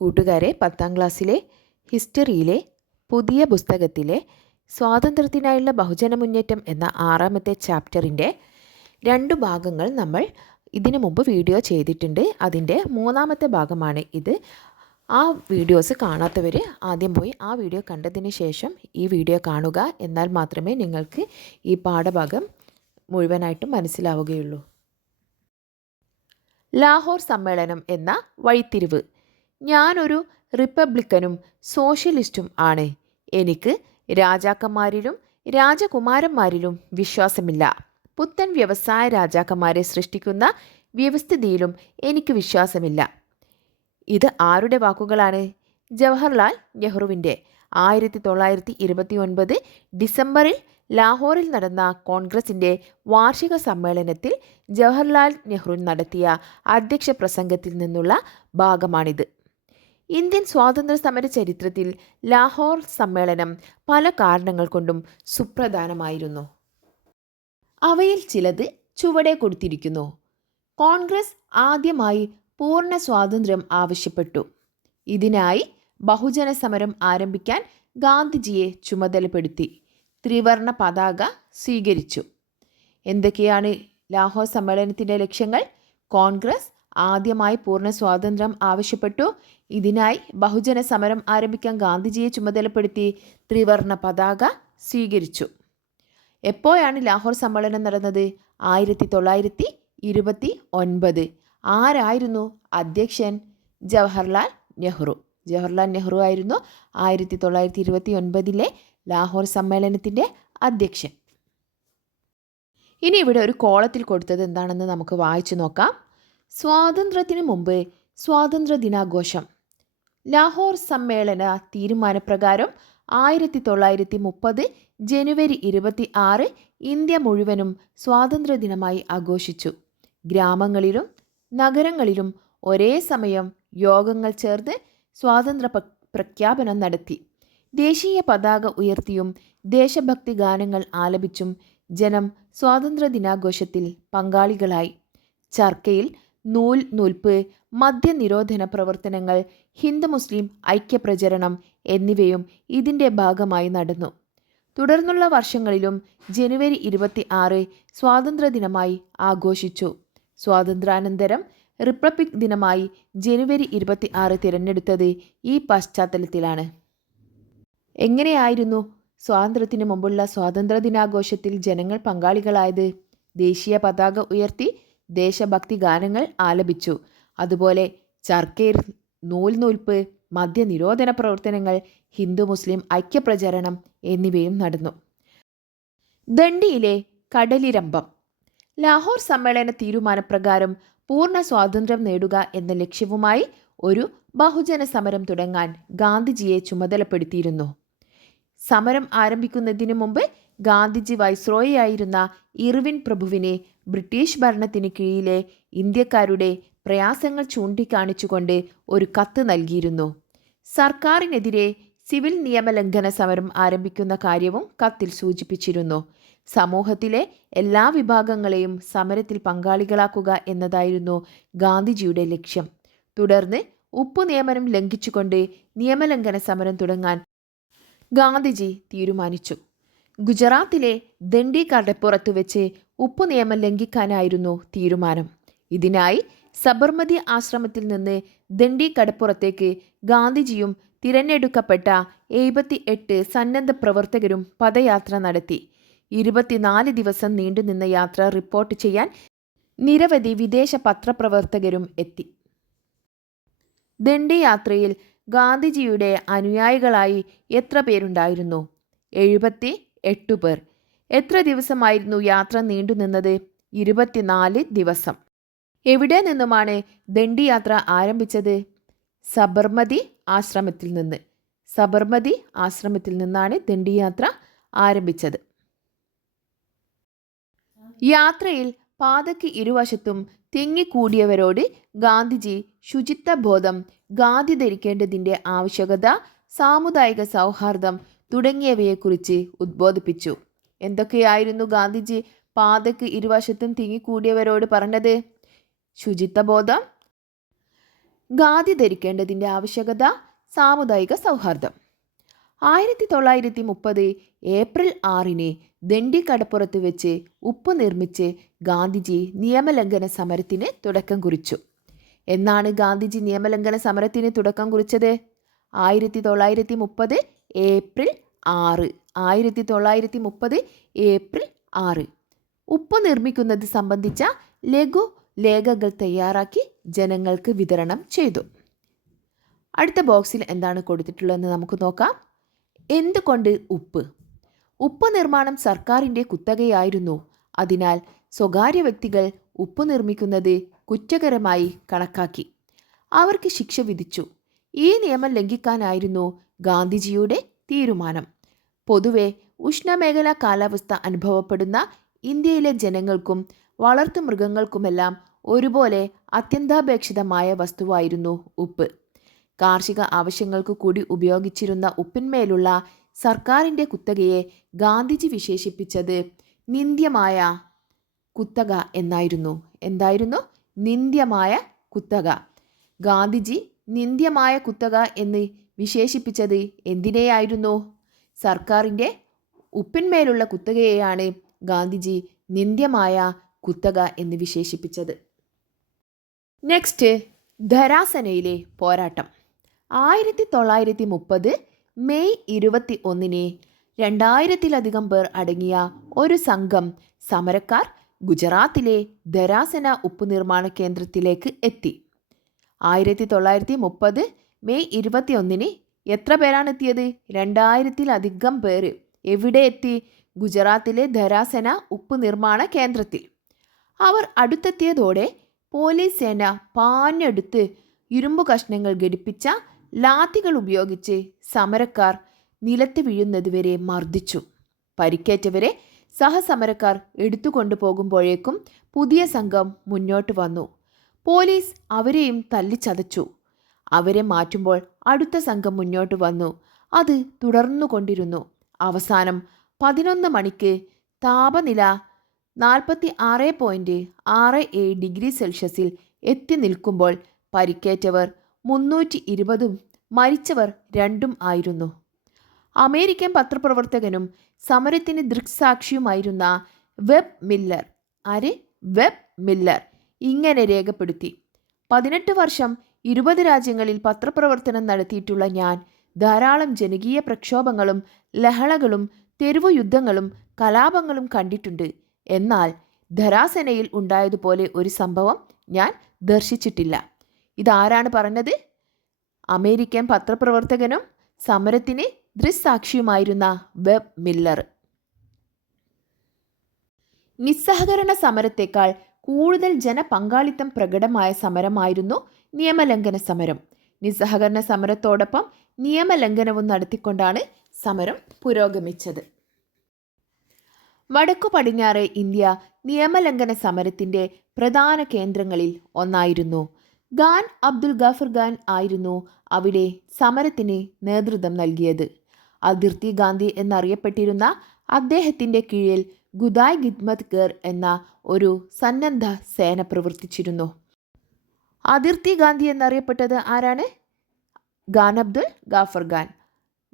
കൂട്ടുകാരെ, 10ാം ക്ലാസ്സിലെ ഹിസ്റ്ററിയിലെ പുതിയ പുസ്തകത്തിലെ സ്വാതന്ത്ര്യത്തിനായുള്ള ബഹുജന മുന്നേറ്റം എന്ന 6ാമത്തെ ചാപ്റ്ററിൻ്റെ 2 ഭാഗങ്ങൾ നമ്മൾ ഇതിനു മുമ്പ് വീഡിയോ ചെയ്തിട്ടുണ്ട്. അതിൻ്റെ 3ാമത്തെ ഭാഗമാണ് ഇത്. ആ വീഡിയോസ് കാണാത്തവർ ആദ്യം പോയി ആ വീഡിയോ കണ്ടതിന് ശേഷം ഈ വീഡിയോ കാണുക. എന്നാൽ മാത്രമേ നിങ്ങൾക്ക് ഈ പാഠഭാഗം മുഴുവനായിട്ടും മനസ്സിലാവുകയുള്ളൂ. ലാഹോർ സമ്മേളനം എന്ന വഴിത്തിരിവ്. ഞാനൊരു റിപ്പബ്ലിക്കനും സോഷ്യലിസ്റ്റും ആണ്. എനിക്ക് രാജാക്കന്മാരിലും രാജകുമാരന്മാരിലും വിശ്വാസമില്ല. പുത്തൻ വ്യവസായ രാജാക്കന്മാരെ സൃഷ്ടിക്കുന്ന വ്യവസ്ഥിതിയിലും എനിക്ക് വിശ്വാസമില്ല. ഇത് ആരുടെ വാക്കുകളാണ്? ജവഹർലാൽ നെഹ്റുവിൻ്റെ. 1929 ഡിസംബറിൽ ലാഹോറിൽ നടന്ന കോൺഗ്രസിൻ്റെ വാർഷിക സമ്മേളനത്തിൽ ജവഹർലാൽ നെഹ്റു നടത്തിയ അധ്യക്ഷ പ്രസംഗത്തിൽ നിന്നുള്ള ഭാഗമാണിത്. ഇന്ത്യൻ സ്വാതന്ത്ര്യ സമര ചരിത്രത്തിൽ ലാഹോർ സമ്മേളനം പല കാരണങ്ങൾ കൊണ്ടും സുപ്രധാനമായിരുന്നു. അവയിൽ ചിലത് ചുവടെ കൊടുത്തിരിക്കുന്നു. കോൺഗ്രസ് ആദ്യമായി പൂർണ്ണ സ്വാതന്ത്ര്യം ആവശ്യപ്പെട്ടു. ഇതിനായി ബഹുജന സമരം ആരംഭിക്കാൻ ഗാന്ധിജിയെ ചുമതലപ്പെടുത്തി. ത്രിവർണ പതാക സ്വീകരിച്ചു. എന്തൊക്കെയാണ് ലാഹോർ സമ്മേളനത്തിൻ്റെ ലക്ഷ്യങ്ങൾ? കോൺഗ്രസ് ആദ്യമായി പൂർണ്ണ സ്വാതന്ത്ര്യം ആവശ്യപ്പെട്ടു. ഇതിനായി ബഹുജന സമരം ആരംഭിക്കാൻ ഗാന്ധിജിയെ ചുമതലപ്പെടുത്തി. ത്രിവർണ പതാക സ്വീകരിച്ചു. എപ്പോഴാണ് ലാഹോർ സമ്മേളനം നടന്നത്? 1929. ആരായിരുന്നു അധ്യക്ഷൻ? ജവഹർലാൽ നെഹ്റു. ജവഹർലാൽ നെഹ്റു ആയിരുന്നു 1929 ലാഹോർ സമ്മേളനത്തിൻ്റെ അധ്യക്ഷൻ. ഇനി ഇവിടെ ഒരു കോളത്തിൽ കൊടുത്തത് എന്താണെന്ന് നമുക്ക് വായിച്ചു നോക്കാം. സ്വാതന്ത്ര്യത്തിന് മുമ്പ് സ്വാതന്ത്ര്യ ദിനാഘോഷം. ലാഹോർ സമ്മേളന തീരുമാനപ്രകാരം 1930 ജനുവരി 26 ഇന്ത്യ മുഴുവനും സ്വാതന്ത്ര്യ ദിനമായി ആഘോഷിച്ചു. ഗ്രാമങ്ങളിലും നഗരങ്ങളിലും ഒരേ സമയം യോഗങ്ങൾ ചേർന്ന് സ്വാതന്ത്ര്യ പ്രഖ്യാപനം നടത്തി. ദേശീയ പതാക ഉയർത്തിയും ദേശഭക്തി ഗാനങ്ങൾ ആലപിച്ചും ജനം സ്വാതന്ത്ര്യ ദിനാഘോഷത്തിൽ പങ്കാളികളായി. ചർക്കയിൽ നൂൽപ്പ്, മദ്യനിരോധന പ്രവർത്തനങ്ങൾ, ഹിന്ദു മുസ്ലിം ഐക്യപ്രചരണം എന്നിവയും ഇതിൻ്റെ ഭാഗമായി നടന്നു. തുടർന്നുള്ള വർഷങ്ങളിലും ജനുവരി 26 സ്വാതന്ത്ര്യദിനമായി ആഘോഷിച്ചു. സ്വാതന്ത്ര്യാനന്തരം റിപ്പബ്ലിക് ദിനമായി ജനുവരി 26 തിരഞ്ഞെടുത്തത് ഈ പശ്ചാത്തലത്തിലാണ്. എങ്ങനെയായിരുന്നു സ്വാതന്ത്ര്യത്തിന് മുമ്പുള്ള സ്വാതന്ത്ര്യദിനാഘോഷത്തിൽ ജനങ്ങൾ പങ്കാളികളായത്? ദേശീയ പതാക ഉയർത്തി ദേശഭക്തി ഗാനങ്ങൾ ആലപിച്ചു. അതുപോലെ ചർക്കയിൽ നൂൽപ്പ്, മദ്യനിരോധന പ്രവർത്തനങ്ങൾ, ഹിന്ദു മുസ്ലിം ഐക്യപ്രചരണം എന്നിവയും നടന്നു. ദണ്ഡിയിലെ കടലിരമ്പം. ലാഹോർ സമ്മേളന തീരുമാനപ്രകാരം പൂർണ്ണ സ്വാതന്ത്ര്യം നേടുക എന്ന ലക്ഷ്യവുമായി ഒരു ബഹുജന സമരം തുടങ്ങാൻ ഗാന്ധിജിയെ ചുമതലപ്പെടുത്തിയിരുന്നു. സമരം ആരംഭിക്കുന്നതിന് മുമ്പ് ഗാന്ധിജി വൈസ്രോയിയായിരുന്ന ഇർവിൻ പ്രഭുവിനെ ബ്രിട്ടീഷ് ഭരണത്തിന് കീഴിലെ ഇന്ത്യക്കാരുടെ പ്രയാസങ്ങൾ ചൂണ്ടിക്കാണിച്ചുകൊണ്ട് ഒരു കത്ത് നൽകിയിരുന്നു. സർക്കാരിനെതിരെ സിവിൽ നിയമലംഘന സമരം ആരംഭിക്കുന്ന കാര്യവും കത്തിൽ സൂചിപ്പിച്ചിരുന്നു. സമൂഹത്തിലെ എല്ലാ വിഭാഗങ്ങളെയും സമരത്തിൽ പങ്കാളികളാക്കുക എന്നതായിരുന്നു ഗാന്ധിജിയുടെ ലക്ഷ്യം. തുടർന്ന് ഉപ്പു നിയമനം ലംഘിച്ചുകൊണ്ട് നിയമലംഘന സമരം തുടങ്ങാൻ ഗാന്ധിജി തീരുമാനിച്ചു. ഗുജറാത്തിലെ ദണ്ഡി കടപ്പുറത്ത് വെച്ച് ഉപ്പു നിയമം ലംഘിക്കാനായിരുന്നു തീരുമാനം. ഇതിനായി സബർമതി ആശ്രമത്തിൽ നിന്ന് ദണ്ഡി കടപ്പുറത്തേക്ക് ഗാന്ധിജിയും തിരഞ്ഞെടുക്കപ്പെട്ട 78 സന്നദ്ധ പ്രവർത്തകരും പദയാത്ര നടത്തി. 24 ദിവസം നീണ്ടുനിന്ന യാത്ര റിപ്പോർട്ട് ചെയ്യാൻ നിരവധി വിദേശ പത്രപ്രവർത്തകരും എത്തി. ദണ്ഡി യാത്രയിൽ ഗാന്ധിജിയുടെ അനുയായികളായി എത്ര പേരുണ്ടായിരുന്നു? 78 പേർ. എത്ര ദിവസമായിരുന്നു യാത്ര നീണ്ടുനിന്നത്? 24 ദിവസം. എവിടെ നിന്നുമാണ് ദണ്ഡി യാത്ര ആരംഭിച്ചത്? സബർമതി ആശ്രമത്തിൽ നിന്ന്. സബർമതി ആശ്രമത്തിൽ നിന്നാണ് ദണ്ഡി യാത്ര ആരംഭിച്ചത്. യാത്രയിൽ പാതയ്ക്ക് ഇരുവശത്തും തിങ്ങിക്കൂടിയവരോട് ഗാന്ധിജി ശുചിത്വബോധം, ഗാന്ധി ധരിക്കേണ്ടതിൻ്റെ ആവശ്യകത, സാമുദായിക സൗഹാർദ്ദം തുടങ്ങിയവയെക്കുറിച്ച് ഉദ്ബോധിപ്പിച്ചു. എന്തൊക്കെയായിരുന്നു ഗാന്ധിജി പാതയ്ക്ക് ഇരുവശത്തും തിങ്ങിക്കൂടിയവരോട് പറഞ്ഞത്? ശുചിത്വബോധം, ഖാദി ധരിക്കേണ്ടതിൻ്റെ ആവശ്യകത, സാമുദായിക സൗഹാർദ്ദം. 1930 ഏപ്രിൽ 6 ദണ്ഡി കടപ്പുറത്ത് വെച്ച് ഉപ്പ് നിർമ്മിച്ച് ഗാന്ധിജി നിയമലംഘന സമരത്തിന് തുടക്കം കുറിച്ചു. എന്നാണ് ഗാന്ധിജി നിയമലംഘന സമരത്തിന് തുടക്കം കുറിച്ചത്? 1930 ഏപ്രിൽ 6. 1930 ഏപ്രിൽ 6. ഉപ്പ് നിർമ്മിക്കുന്നത് സംബന്ധിച്ച ലഘു ലേഖകൾ തയ്യാറാക്കി ജനങ്ങൾക്ക് വിതരണം ചെയ്തു. അടുത്ത ബോക്സിൽ എന്താണ് കൊടുത്തിട്ടുള്ളതെന്ന് നമുക്ക് നോക്കാം. എന്തുകൊണ്ട് ഉപ്പ്? ഉപ്പ് നിർമ്മാണം സർക്കാരിൻ്റെ കുത്തകയായിരുന്നു. അതിനാൽ സ്വകാര്യ വ്യക്തികൾ ഉപ്പ് നിർമ്മിക്കുന്നത് കുറ്റകരമായി കണക്കാക്കി അവർക്ക് ശിക്ഷ വിധിച്ചു. ഈ നിയമം ലംഘിക്കാനായിരുന്നു ഗാന്ധിജിയുടെ തീരുമാനം. പൊതുവെ ഉഷ്ണമേഖലാ കാലാവസ്ഥ അനുഭവപ്പെടുന്ന ഇന്ത്യയിലെ ജനങ്ങൾക്കും വളർത്തുമൃഗങ്ങൾക്കുമെല്ലാം ഒരുപോലെ അത്യന്താപേക്ഷിതമായ വസ്തുവായിരുന്നു ഉപ്പ്. കാർഷിക ആവശ്യങ്ങൾക്ക് കൂടി ഉപയോഗിച്ചിരുന്ന ഉപ്പിന്മേലുള്ള സർക്കാരിൻ്റെ കുത്തകയെ ഗാന്ധിജി വിശേഷിപ്പിച്ചത് നിന്ദ്യമായ കുത്തക എന്നായിരുന്നു. എന്തായിരുന്നു? നിന്ദ്യമായ കുത്തക. ഗാന്ധിജി നിന്ദ്യമായ കുത്തക എന്ന് വിശേഷിപ്പിച്ചത് എന്തിനെയായിരുന്നു? സർക്കാരിൻ്റെ ഉപ്പിന്മേലുള്ള കുത്തകയെയാണ് ഗാന്ധിജി നിന്ദ്യമായ കുത്തക എന്ന് വിശേഷിപ്പിച്ചത്. നെക്സ്റ്റ്, ധരാസനയിലെ പോരാട്ടം. 1930 മെയ് 21 2000-ലധികം പേർ അടങ്ങിയ ഒരു സംഘം സമരക്കാർ ഗുജറാത്തിലെ ധരാസന ഉപ്പ് നിർമ്മാണ കേന്ദ്രത്തിലേക്ക് എത്തി. 1930 മെയ് 21 എത്ര പേരാണ് എത്തിയത്? 2000-ലധികം പേർ. എവിടെ എത്തി? ഗുജറാത്തിലെ ധരാസന ഉപ്പ് നിർമ്മാണ കേന്ദ്രത്തിൽ. അവർ അടുത്തെത്തിയതോടെ പോലീസ് സേന പാഞ്ഞെടുത്ത് ഇരുമ്പു കഷ്ണങ്ങൾ ഘടിപ്പിച്ച ലാത്തികൾ ഉപയോഗിച്ച് സമരക്കാർ നിലത്ത് വീഴുന്നതുവരെ മർദ്ദിച്ചു. പരിക്കേറ്റവരെ സഹസമരക്കാർ എടുത്തുകൊണ്ടുപോകുമ്പോഴേക്കും പുതിയ സംഘം മുന്നോട്ട് വന്നു. പോലീസ് അവരെയും തല്ലിച്ചതച്ചു. അവരെ മാറ്റുമ്പോൾ അടുത്ത സംഘം മുന്നോട്ട് വന്നു. അത് തുടർന്നുകൊണ്ടിരുന്നു. അവസാനം 11 മണിക്ക് താപനില 46.67 ഡിഗ്രി സെൽഷ്യസിൽ എത്തി നിൽക്കുമ്പോൾ പരിക്കേറ്റവർ 320-ഉം മരിച്ചവർ 2-ഉം ആയിരുന്നു. അമേരിക്കൻ പത്രപ്രവർത്തകനും സമരത്തിന് ദൃക്സാക്ഷിയുമായിരുന്ന വെബ് മില്ലർ വെബ് മില്ലർ ഇങ്ങനെ രേഖപ്പെടുത്തി: 18 വർഷം 20 രാജ്യങ്ങളിൽ പത്രപ്രവർത്തനം നടത്തിയിട്ടുള്ള ഞാൻ ധാരാളം ജനകീയ പ്രക്ഷോഭങ്ങളും ലഹളകളും തെരുവു യുദ്ധങ്ങളും കലാപങ്ങളും കണ്ടിട്ടുണ്ട്. എന്നാൽ ധരാസനയിൽ ഉണ്ടായതുപോലെ ഒരു സംഭവം ഞാൻ ദർശിച്ചിട്ടില്ല. ഇതാരാണ് പറഞ്ഞത്? അമേരിക്കൻ പത്രപ്രവർത്തകനും സമരത്തിന് ദൃക്സാക്ഷിയുമായിരുന്ന വെബ് മില്ലർ. നിസ്സഹകരണ സമരത്തേക്കാൾ കൂടുതൽ ജനപങ്കാളിത്തം പ്രകടമായ സമരമായിരുന്നു നിയമലംഘന സമരം. നിസ്സഹകരണ സമരത്തോടൊപ്പം നിയമലംഘനവും നടത്തിക്കൊണ്ടാണ് സമരം പുരോഗമിച്ചത്. വടക്കു പടിഞ്ഞാറ് ഇന്ത്യ നിയമലംഘന സമരത്തിൻ്റെ പ്രധാന കേന്ദ്രങ്ങളിൽ ഒന്നായിരുന്നു. ഖാൻ അബ്ദുൽ ഗാഫർ ഖാൻ ആയിരുന്നു അവിടെ സമരത്തിന് നേതൃത്വം നൽകിയത്. അതിർത്തി ഗാന്ധി എന്നറിയപ്പെട്ടിരുന്ന അദ്ദേഹത്തിൻ്റെ കീഴിൽ ഖുദായ് ഖിദ്മത് ഗർ എന്ന ഒരു സന്നദ്ധ സേന പ്രവർത്തിച്ചിരുന്നു. അതിർത്തി ഗാന്ധി എന്നറിയപ്പെട്ടത് ആരാണ്? ഖാൻ അബ്ദുൽ ഗാഫർ ഖാൻ.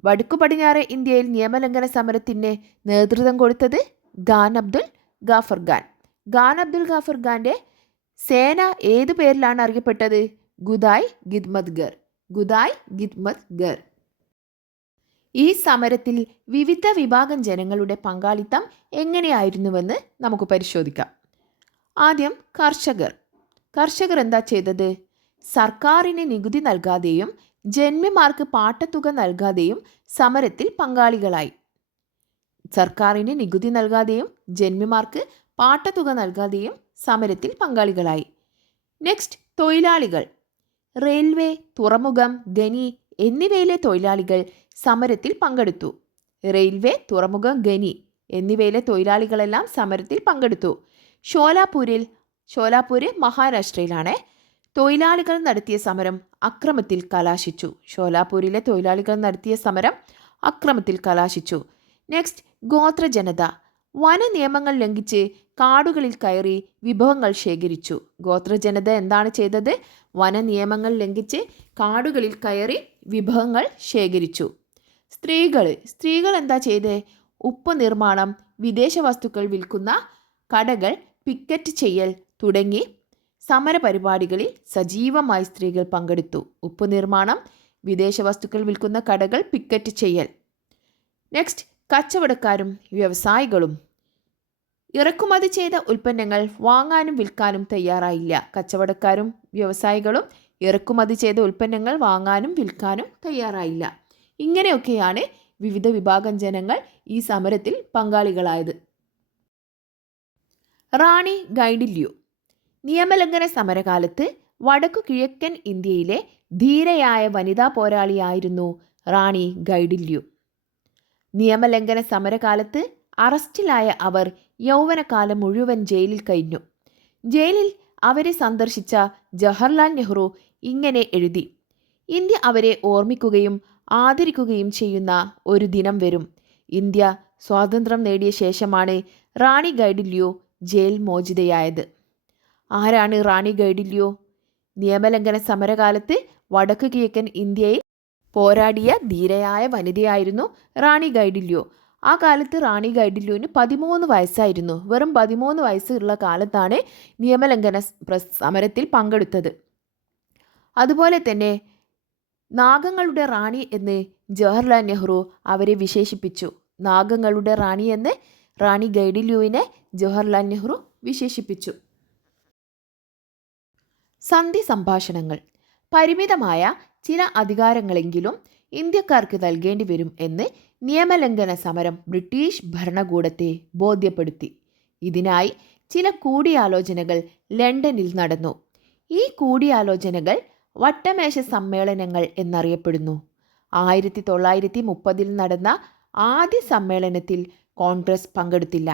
വടക്കു പടിഞ്ഞാറ് ഇന്ത്യയിൽ നിയമലംഘന സമരത്തിന് നേതൃത്വം കൊടുത്തത് ഖാൻ അബ്ദുൽ ഗാഫർ ഖാൻ. ഖാൻ അബ്ദുൽ ഗാഫർ ഖാൻ്റെ സേന ഏതു പേരിലാണ് അറിയപ്പെട്ടത്? ഖുദായ് ഖിദ്മത് ഗർ. ഖുദായ് ഖിദ്മത് ഗർ. ഈ സമരത്തിൽ വിവിധ വിഭാഗം ജനങ്ങളുടെ പങ്കാളിത്തം എങ്ങനെയായിരുന്നുവെന്ന് നമുക്ക് പരിശോധിക്കാം. ആദ്യം കർഷകർ. കർഷകർ എന്താ ചെയ്തത്? സർക്കാരിന് നികുതി നൽകാതെയും ജന്മിമാർക്ക് പാട്ടത്തുക നൽകാതെയും സമരത്തിൽ പങ്കാളികളായി. സർക്കാരിന് നികുതി നൽകാതെയും ജന്മിമാർക്ക് പാട്ടത്തുക നൽകാതെയും സമരത്തിൽ പങ്കാളികളായി. നെക്സ്റ്റ്, തൊഴിലാളികൾ. റെയിൽവേ, തുറമുഖം, ഖനി എന്നിവയിലെ തൊഴിലാളികൾ സമരത്തിൽ പങ്കെടുത്തു. റെയിൽവേ, തുറമുഖം, ഖനി എന്നിവയിലെ തൊഴിലാളികളെല്ലാം സമരത്തിൽ പങ്കെടുത്തു. ഷോലാപൂര് മഹാരാഷ്ട്രയിലാണ്. തൊഴിലാളികൾ നടത്തിയ സമരം അക്രമത്തിൽ കലാശിച്ചു. ഷോലാപൂരിലെ തൊഴിലാളികൾ നടത്തിയ സമരം അക്രമത്തിൽ കലാശിച്ചു. നെക്സ്റ്റ്, ഗോത്ര ജനത. വന നിയമങ്ങൾ ലംഘിച്ച് കാടുകളിൽ കയറി വിഭവങ്ങൾ ശേഖരിച്ചു. ഗോത്രജനത എന്താണ് ചെയ്തത്? വന നിയമങ്ങൾ ലംഘിച്ച് കാടുകളിൽ കയറി വിഭവങ്ങൾ ശേഖരിച്ചു. സ്ത്രീകൾ എന്താ ചെയ്തേ? ഉപ്പ് നിർമ്മാണം, വിദേശ വസ്തുക്കൾ വിൽക്കുന്ന കടകൾ പിക്കറ്റ് ചെയ്യൽ തുടങ്ങി സമരപരിപാടികളിൽ സജീവമായി സ്ത്രീകൾ പങ്കെടുത്തു. ഉപ്പ് നിർമ്മാണം, വിദേശ വസ്തുക്കൾ വിൽക്കുന്ന കടകൾ പിക്കറ്റ് ചെയ്യൽ. നെക്സ്റ്റ്, കച്ചവടക്കാരും വ്യവസായികളും. ഇറക്കുമതി ചെയ്ത ഉൽപ്പന്നങ്ങൾ വാങ്ങാനും വിൽക്കാനും തയ്യാറായില്ല. കച്ചവടക്കാരും വ്യവസായികളും ഇറക്കുമതി ചെയ്ത ഉൽപ്പന്നങ്ങൾ വാങ്ങാനും വിൽക്കാനും തയ്യാറായില്ല. ഇങ്ങനെയൊക്കെയാണ് വിവിധ വിഭാഗം ജനങ്ങൾ ഈ സമരത്തിൽ പങ്കാളികളായത്. റാണി ഗൈഡില്യൂ. നിയമലംഘന സമരകാലത്ത് വടക്കു കിഴക്കൻ ഇന്ത്യയിലെ ധീരയായ വനിതാ പോരാളിയായിരുന്നു റാണി ഗൈഡില്യൂ. നിയമലംഘന സമരകാലത്ത് അറസ്റ്റിലായ അവർ യൗവനകാലം മുഴുവൻ ജയിലിൽ കഴിഞ്ഞു. ജയിലിൽ അവരെ സന്ദർശിച്ച ജവഹർലാൽ നെഹ്റു ഇങ്ങനെ എഴുതി: ഇന്ത്യ അവരെ ഓർമ്മിക്കുകയും ആദരിക്കുകയും ചെയ്യുന്ന ഒരു ദിനം വരും. ഇന്ത്യ സ്വാതന്ത്ര്യം നേടിയ ശേഷമാണ് റാണി ഗൈഡില്യൂ ജയിൽ മോചിതയായത്. ആരാണ് റാണി ഗൈഡില്യൂ? നിയമലംഘന സമരകാലത്ത് വടക്കു കിഴക്കൻ ഇന്ത്യയിൽ പോരാടിയ ധീരയായ വനിതയായിരുന്നു റാണി ഗൈഡില്യൂ. ആ കാലത്ത് റാണി ഗൈഡില്യൂവിന് 13 വയസ്സായിരുന്നു. വെറും 13 വയസ്സുള്ള കാലത്താണ് നിയമലംഘന സമരത്തിൽ പങ്കെടുത്തത്. അതുപോലെ തന്നെ നാഗങ്ങളുടെ റാണി എന്ന് ജവഹർലാൽ നെഹ്റു അവരെ വിശേഷിപ്പിച്ചു. നാഗങ്ങളുടെ റാണി എന്ന് റാണി ഗൈഡില്യൂവിനെ ജവഹർലാൽ നെഹ്റു വിശേഷിപ്പിച്ചു. സന്ധി സംഭാഷണങ്ങൾ. പരിമിതമായ ചില അധികാരങ്ങളെങ്കിലും ഇന്ത്യക്കാർക്ക് നൽകേണ്ടി വരും എന്ന് നിയമലംഘന സമരം ബ്രിട്ടീഷ് ഭരണകൂടത്തെ ബോധ്യപ്പെടുത്തി. ഇതിനായി ചില കൂടിയാലോചനകൾ ലണ്ടനിൽ നടന്നു. ഈ കൂടിയാലോചനകൾ വട്ടമേശ സമ്മേളനങ്ങൾ എന്നറിയപ്പെടുന്നു. 1930 നടന്ന ആദ്യ സമ്മേളനത്തിൽ കോൺഗ്രസ് പങ്കെടുത്തില്ല.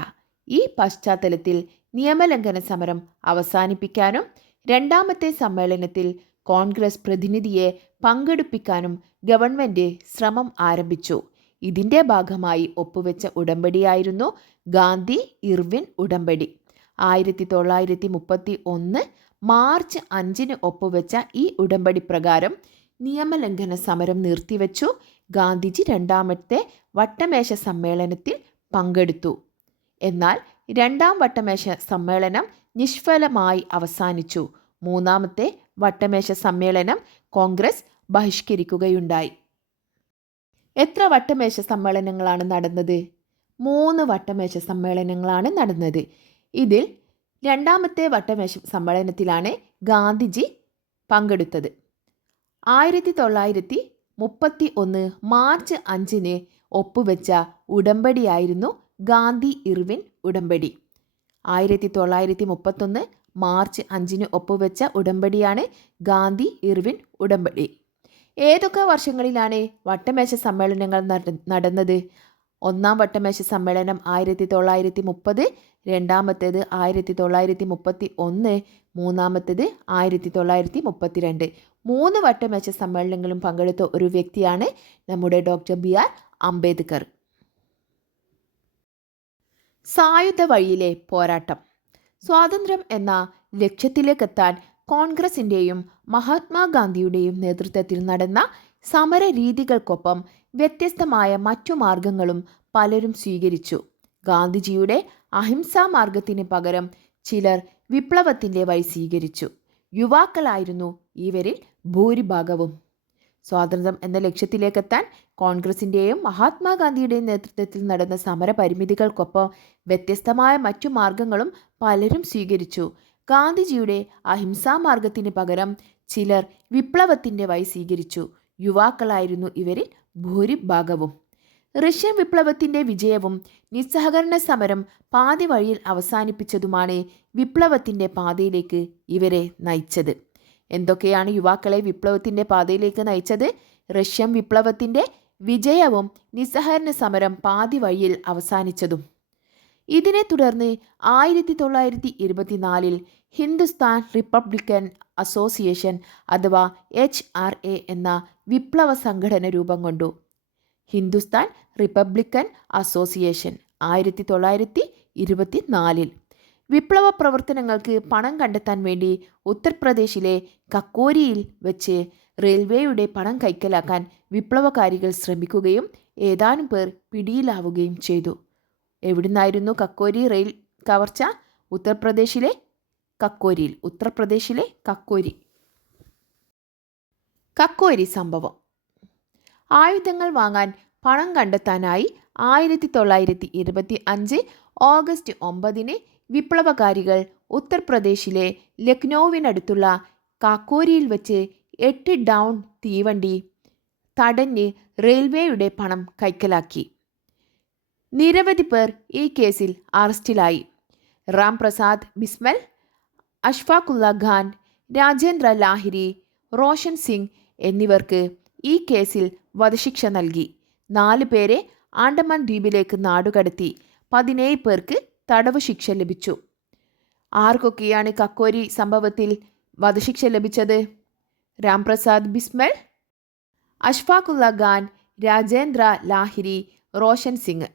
ഈ പശ്ചാത്തലത്തിൽ നിയമലംഘന സമരം അവസാനിപ്പിക്കാനും രണ്ടാമത്തെ സമ്മേളനത്തിൽ കോൺഗ്രസ് പ്രതിനിധിയെ പങ്കെടുപ്പിക്കാനും ഗവൺമെൻറ് ശ്രമം ആരംഭിച്ചു. ഇതിൻ്റെ ഭാഗമായി ഒപ്പുവെച്ച ഉടമ്പടിയായിരുന്നു ഗാന്ധി ഇർവിൻ ഉടമ്പടി. 1931 മാർച്ച് 5 ഒപ്പുവെച്ച ഈ ഉടമ്പടി പ്രകാരം നിയമലംഘന സമരം നിർത്തിവെച്ചു. ഗാന്ധിജി രണ്ടാമത്തെ വട്ടമേശ സമ്മേളനത്തിൽ പങ്കെടുത്തു. എന്നാൽ രണ്ടാം വട്ടമേശ സമ്മേളനം നിഷ്ഫലമായി അവസാനിച്ചു. മൂന്നാമത്തെ വട്ടമേശ സമ്മേളനം കോൺഗ്രസ് ബഹിഷ്കരിക്കുകയുണ്ടായി. എത്ര വട്ടമേശ സമ്മേളനങ്ങളാണ് നടന്നത്? 3 വട്ടമേശ സമ്മേളനങ്ങളാണ് നടന്നത്. ഇതിൽ രണ്ടാമത്തെ വട്ടമേശ സമ്മേളനത്തിലാണ് ഗാന്ധിജി പങ്കെടുത്തത്. 1931 മാർച്ച് 5 ഒപ്പുവെച്ച ഉടമ്പടിയായിരുന്നു ഗാന്ധി ഇർവിൻ ഉടമ്പടി. 1931 മാർച്ച് 5 ഒപ്പുവെച്ച ഉടമ്പടിയാണ് ഗാന്ധി ഇർവിൻ ഉടമ്പടി. ഏതൊക്കെ വർഷങ്ങളിലാണ് വട്ടമേശ സമ്മേളനങ്ങൾ നടന്നത്? ഒന്നാം വട്ടമേശ സമ്മേളനം 1930, രണ്ടാമത്തേത് 1931, മൂന്നാമത്തേത് 1932. 3 വട്ടമേശ സമ്മേളനങ്ങളും പങ്കെടുത്ത ഒരു വ്യക്തിയാണ് നമ്മുടെ ഡോക്ടർ BR അംബേദ്കർ. സായുധ വഴിയിലെ പോരാട്ടം. സ്വാതന്ത്ര്യം എന്ന ലക്ഷ്യത്തിലേക്കെത്താൻ കോൺഗ്രസിൻ്റെയും മഹാത്മാഗാന്ധിയുടെയും നേതൃത്വത്തിൽ നടന്ന സമര രീതികൾക്കൊപ്പം വ്യത്യസ്തമായ മറ്റു മാർഗങ്ങളും പലരും സ്വീകരിച്ചു. ഗാന്ധിജിയുടെ അഹിംസാ മാർഗത്തിന് പകരം ചിലർ വിപ്ലവത്തിൻ്റെ വഴി സ്വീകരിച്ചു. യുവാക്കളായിരുന്നു ഇവരിൽ ഭൂരിഭാഗവും. സ്വാതന്ത്ര്യം എന്ന ലക്ഷ്യത്തിലേക്കെത്താൻ കോൺഗ്രസിൻ്റെയും മഹാത്മാഗാന്ധിയുടെയും നേതൃത്വത്തിൽ നടന്ന സമര പരിമിതികൾക്കൊപ്പം വ്യത്യസ്തമായ മറ്റു മാർഗങ്ങളും പലരും സ്വീകരിച്ചു. ഗാന്ധിജിയുടെ അഹിംസാ മാർഗത്തിന് പകരം ചിലർ വിപ്ലവത്തിൻ്റെ വഴി സ്വീകരിച്ചു. യുവാക്കളായിരുന്നു ഇവരിൽ ഭൂരിഭാഗവും. റഷ്യൻ വിപ്ലവത്തിൻ്റെ വിജയവും നിസ്സഹകരണ സമരം പാതി വഴിയിൽ അവസാനിപ്പിച്ചതുമാണ് വിപ്ലവത്തിൻ്റെ പാതയിലേക്ക് ഇവരെ നയിച്ചത്. എന്തൊക്കെയാണ് യുവാക്കളെ വിപ്ലവത്തിൻ്റെ പാതയിലേക്ക് നയിച്ചത്? റഷ്യൻ വിപ്ലവത്തിൻ്റെ വിജയവും നിസ്സഹകരണ സമരം പാതി വഴിയിൽ അവസാനിച്ചതും. ഇതിനെ തുടർന്ന് 1924 ഹിന്ദുസ്ഥാൻ റിപ്പബ്ലിക്കൻ അസോസിയേഷൻ അഥവാ HRA എന്ന വിപ്ലവ സംഘടന രൂപം കൊണ്ടു. Hindustan Republican association 1924 1924. വിപ്ലവ പ്രവർത്തനങ്ങൾക്ക് പണം കണ്ടെത്താൻ വേണ്ടി ഉത്തർപ്രദേശിലെ കക്കോരിയിൽ വെച്ച് റെയിൽവേയുടെ പണം കൈക്കലാക്കാൻ വിപ്ലവകാരികൾ ശ്രമിക്കുകയും ഏതാനും പേർ പിടിയിലാവുകയും ചെയ്തു. എവിടുന്നായിരുന്നു കക്കോരി റെയിൽ കവർച്ച? ഉത്തർപ്രദേശിലെ കക്കോരി. കക്കോരി സംഭവം. ആയുധങ്ങൾ വാങ്ങാൻ പണം കണ്ടെത്താനായി 1925 ഓഗസ്റ്റ് 9 വിപ്ലവകാരികൾ ഉത്തർപ്രദേശിലെ ലക്നൌവിനടുത്തുള്ള കാക്കോരിയിൽ വെച്ച് 8 ഡൗൺ തീവണ്ടി തടഞ്ഞ് റെയിൽവേയുടെ പണം കൈക്കലാക്കി. നിരവധി പേർ ഈ കേസിൽ അറസ്റ്റിലായി. റാം പ്രസാദ് ബിസ്മൽ, അഷ്ഫാഖുല്ല ഖാൻ, രാജേന്ദ്ര ലാഹിരി, റോഷൻ സിംഗ് എന്നിവർക്ക് ഈ കേസിൽ വധശിക്ഷ നൽകി. 4 പേരെ ആൻഡമാൻ ദ്വീപിലേക്ക് നാടുകടത്തി. 17 പേർക്ക് തടവ് ശിക്ഷ ലഭിച്ചു. ആർക്കൊക്കെയാണ് കക്കോരി സംഭവത്തിൽ വധശിക്ഷ ലഭിച്ചത്? രാംപ്രസാദ് ബിസ്മൽ, അഷ്ഫാഖുല്ല ഖാൻ, രാജേന്ദ്ര ലാഹിരി, റോഷൻ സിംഗ്.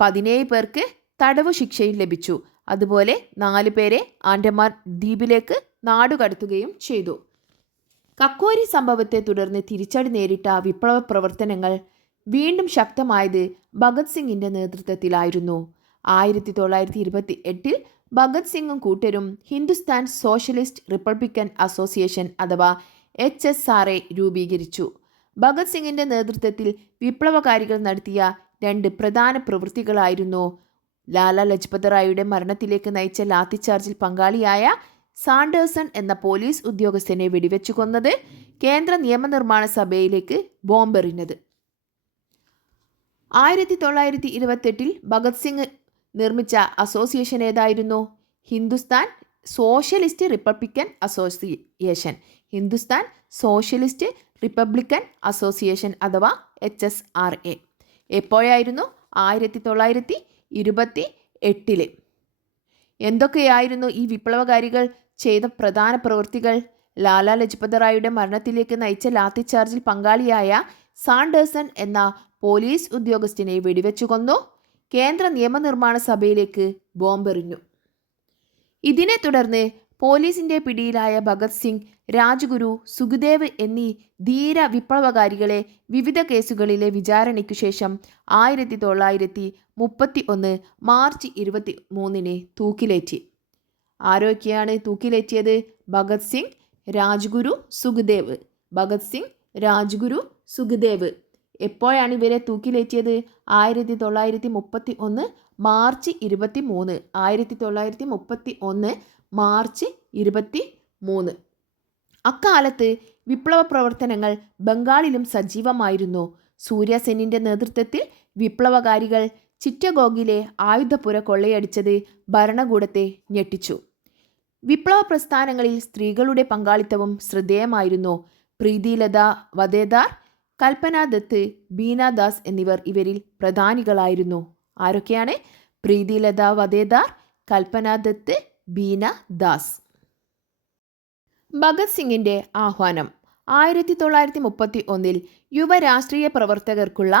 17 പേർക്ക് തടവു ശിക്ഷയും ലഭിച്ചു. അതുപോലെ 4 പേരെ ആൻഡമാൻ ദ്വീപിലേക്ക് നാടുകടത്തുകയും ചെയ്തു. കക്കോരി സംഭവത്തെ തുടർന്ന് തിരിച്ചടി നേരിട്ട വിപ്ലവ പ്രവർത്തനങ്ങൾ വീണ്ടും ശക്തമായത് ഭഗത് സിംഗിൻ്റെ നേതൃത്വത്തിലായിരുന്നു. 1928 ഭഗത് സിംഗും കൂട്ടരും ഹിന്ദുസ്ഥാൻ സോഷ്യലിസ്റ്റ് റിപ്പബ്ലിക്കൻ അസോസിയേഷൻ അഥവാ HSRA രൂപീകരിച്ചു. ഭഗത് സിംഗിൻ്റെ നേതൃത്വത്തിൽ വിപ്ലവകാരികൾ നടത്തിയ 2 പ്രധാന പ്രവൃത്തികളായിരുന്നു ലാലാ ലജ്പത് റായിയുടെ മരണത്തിലേക്ക് നയിച്ച ലാത്തിച്ചാർജിൽ പങ്കാളിയായ സാൻഡേഴ്സൺ എന്ന പോലീസ് ഉദ്യോഗസ്ഥനെ വെടിവെച്ചു കൊന്നത്, കേന്ദ്ര നിയമനിർമ്മാണ സഭയിലേക്ക് ബോംബെറിഞ്ഞത്. 1928 ഭഗത് സിംഗ് നിർമ്മിച്ച അസോസിയേഷൻ ഏതായിരുന്നു? Hindustan socialist Republican association. Hindustan socialist Republican association അഥവാ HSRA. എപ്പോഴായിരുന്നു? 1928. എന്തൊക്കെയായിരുന്നു ഈ വിപ്ലവകാരികൾ ചെയ്ത പ്രധാന പ്രവൃത്തികൾ? ലാലാ ലജ്പത് റായിയുടെ മരണത്തിലേക്ക് നയിച്ച ലാത്തിച്ചാർജിൽ പങ്കാളിയായ സാൻഡേഴ്സൺ എന്ന പോലീസ് ഉദ്യോഗസ്ഥനെ വെടിവെച്ചു കൊന്നു. കേന്ദ്ര നിയമനിർമ്മാണ സഭയിലേക്ക് ബോംബെറിഞ്ഞു. ഇതിനെ തുടർന്ന് പോലീസിന്റെ പിടിയിലായ ഭഗത് സിംഗ്, രാജ്ഗുരു, സുഖ്ദേവ് എന്നീ ധീര വിപ്ലവകാരികളെ വിവിധ കേസുകളിലെ വിചാരണയ്ക്കു ശേഷം 1931 മാർച്ച് 23 തൂക്കിലേറ്റി. ആരൊക്കെയാണ് തൂക്കിലേറ്റിയത്? ഭഗത് സിംഗ്, രാജ്ഗുരു, സുഖ്ദേവ്. ഭഗത് സിംഗ്, രാജ്ഗുരു, സുഖ്ദേവ്. എപ്പോഴാണ് ഇവരെ തൂക്കിലേറ്റിയത്? 1931 മാർച്ച് 23. 1931 മാർച്ച് 23. അക്കാലത്ത് വിപ്ലവ പ്രവർത്തനങ്ങൾ ബംഗാളിലും സജീവമായിരുന്നു. സൂര്യ സെന്നിൻ്റെ നേതൃത്വത്തിൽ വിപ്ലവകാരികൾ ചിറ്റഗോഗിലെ ആയുധപ്പുര കൊള്ളയടിച്ചത് ഭരണകൂടത്തെ ഞെട്ടിച്ചു. വിപ്ലവ പ്രസ്ഥാനങ്ങളിൽ സ്ത്രീകളുടെ പങ്കാളിത്തവും ശ്രദ്ധേയമായിരുന്നു. പ്രീതിലത വദേദാർ, കൽപ്പന ദത്ത്, ബീന ദാസ് എന്നിവർ ഇവരിൽ പ്രധാനികളായിരുന്നു. ആരൊക്കെയാണ്? പ്രീതിലത വദേദാർ, കൽപ്പന ദത്ത്, ബീന ദാസ്. ഭഗത് സിംഗിൻ്റെ ആഹ്വാനം. 1931 യുവ രാഷ്ട്രീയ പ്രവർത്തകർക്കുള്ള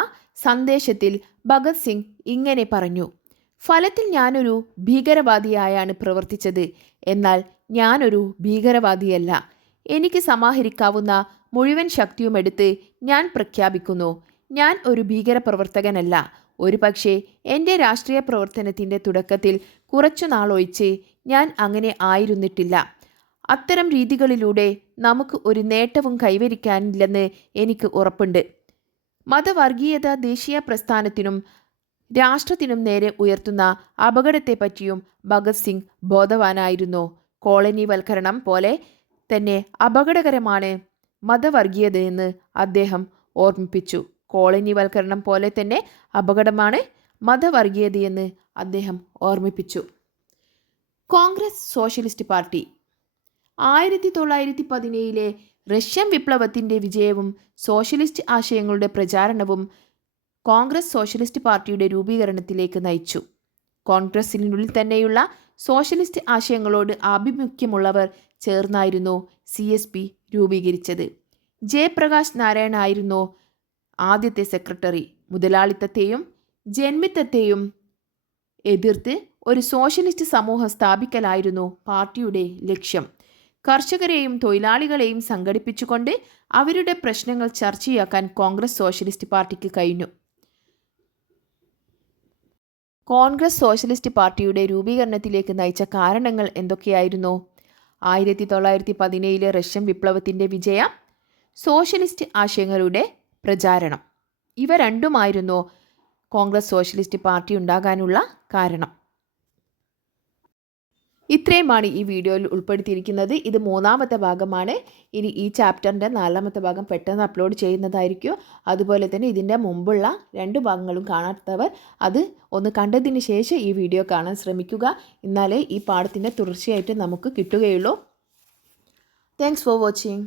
സന്ദേശത്തിൽ ഭഗത് സിംഗ് ഇങ്ങനെ പറഞ്ഞു: ഫലത്തിൽ ഞാനൊരു ഭീകരവാദിയായാണ് പ്രവർത്തിച്ചത്. എന്നാൽ ഞാനൊരു ഭീകരവാദിയല്ല. എനിക്ക് സമാഹരിക്കാവുന്ന മുഴുവൻ ശക്തിയുമെടുത്ത് ഞാൻ പ്രഖ്യാപിക്കുന്നു, ഞാൻ ഒരു ഭീകരപ്രവർത്തകനല്ല. ഒരു പക്ഷേ എൻ്റെ രാഷ്ട്രീയ പ്രവർത്തനത്തിൻ്റെ തുടക്കത്തിൽ കുറച്ചു നാളൊഴിച്ച് ഞാൻ അങ്ങനെ ആയിരുന്നിട്ടില്ല. അത്തരം രീതികളിലൂടെ നമുക്ക് ഒരു നേട്ടവും കൈവരിക്കാനില്ലെന്ന് എനിക്ക് ഉറപ്പുണ്ട്. മതവർഗീയത ദേശീയ പ്രസ്ഥാനത്തിനും രാഷ്ട്രത്തിനും നേരെ ഉയർത്തുന്ന അപകടത്തെപ്പറ്റിയും ഭഗത് സിംഗ് ബോധവാനായിരുന്നു. കോളനിവൽക്കരണം പോലെ തന്നെ അപകടകരമാണ് മതവർഗീയതയെന്ന് അദ്ദേഹം ഓർമ്മിപ്പിച്ചു. കോളനിവൽക്കരണം പോലെ തന്നെ അപകടമാണ് മതവർഗീയതയെന്ന് അദ്ദേഹം ഓർമ്മിപ്പിച്ചു. Congress socialist party. 1917 റഷ്യൻ വിപ്ലവത്തിൻ്റെ വിജയവും സോഷ്യലിസ്റ്റ് ആശയങ്ങളുടെ പ്രചാരണവും കോൺഗ്രസ് സോഷ്യലിസ്റ്റ് പാർട്ടിയുടെ രൂപീകരണത്തിലേക്ക് നയിച്ചു. കോൺഗ്രസിനുള്ളിൽ തന്നെയുള്ള സോഷ്യലിസ്റ്റ് ആശയങ്ങളോട് ആഭിമുഖ്യമുള്ളവർ ചേർന്നായിരുന്നു CSP രൂപീകരിച്ചത്. ജയപ്രകാശ് നാരായൺ ആയിരുന്നു ആദ്യത്തെ സെക്രട്ടറി. മുതലാളിത്തത്തെയും ജന്മിത്തത്തെയും എതിർത്ത് ഒരു സോഷ്യലിസ്റ്റ് സമൂഹം സ്ഥാപിക്കലായിരുന്നു പാർട്ടിയുടെ ലക്ഷ്യം. കർഷകരെയും തൊഴിലാളികളെയും സംഘടിപ്പിച്ചുകൊണ്ട് അവരുടെ പ്രശ്നങ്ങൾ ചർച്ചയാക്കാൻ കോൺഗ്രസ് സോഷ്യലിസ്റ്റ് പാർട്ടിക്ക് കഴിഞ്ഞു. കോൺഗ്രസ് സോഷ്യലിസ്റ്റ് പാർട്ടിയുടെ രൂപീകരണത്തിലേക്ക് നയിച്ച കാരണങ്ങൾ എന്തൊക്കെയായിരുന്നു? 1917 റഷ്യൻ വിപ്ലവത്തിൻ്റെ വിജയം, സോഷ്യലിസ്റ്റ് ആശയങ്ങളുടെ പ്രചാരണം. ഇവ രണ്ടുമായിരുന്നു കോൺഗ്രസ് സോഷ്യലിസ്റ്റ് പാർട്ടി ഉണ്ടാകാനുള്ള കാരണം. ഇത്രയുമാണ് ഈ വീഡിയോയിൽ ഉൾപ്പെടുത്തിയിരിക്കുന്നത്. ഇത് 3ാമത്തെ ഭാഗമാണ്. ഇനി ഈ ചാപ്റ്ററിൻ്റെ 4ാമത്തെ ഭാഗം പെട്ടെന്ന് അപ്ലോഡ് ചെയ്യുന്നതായിരിക്കും. അതുപോലെ തന്നെ ഇതിൻ്റെ മുമ്പുള്ള 2 ഭാഗങ്ങളും കാണാത്തവർ അത് ഒന്ന് കണ്ടതിന് ശേഷം ഈ വീഡിയോ കാണാൻ ശ്രമിക്കുക. എന്നാലേ ഈ പാഠത്തിൻ്റെ തുടർച്ചയായിട്ട് നമുക്ക് കിട്ടുകയുള്ളൂ. Thanks for watching.